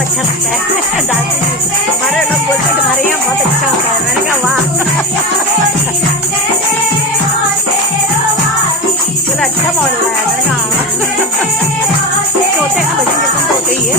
अच्छा लगता है डांसिंग। हमारे लोग बोलते हैं तुम्हारे यहाँ बहुत अच्छा होता है। मैंने कहा वाह, चलो अच्छा बोल रहा है। मैंने कहा होते हैं भजन कीर्तन तो होते ही है।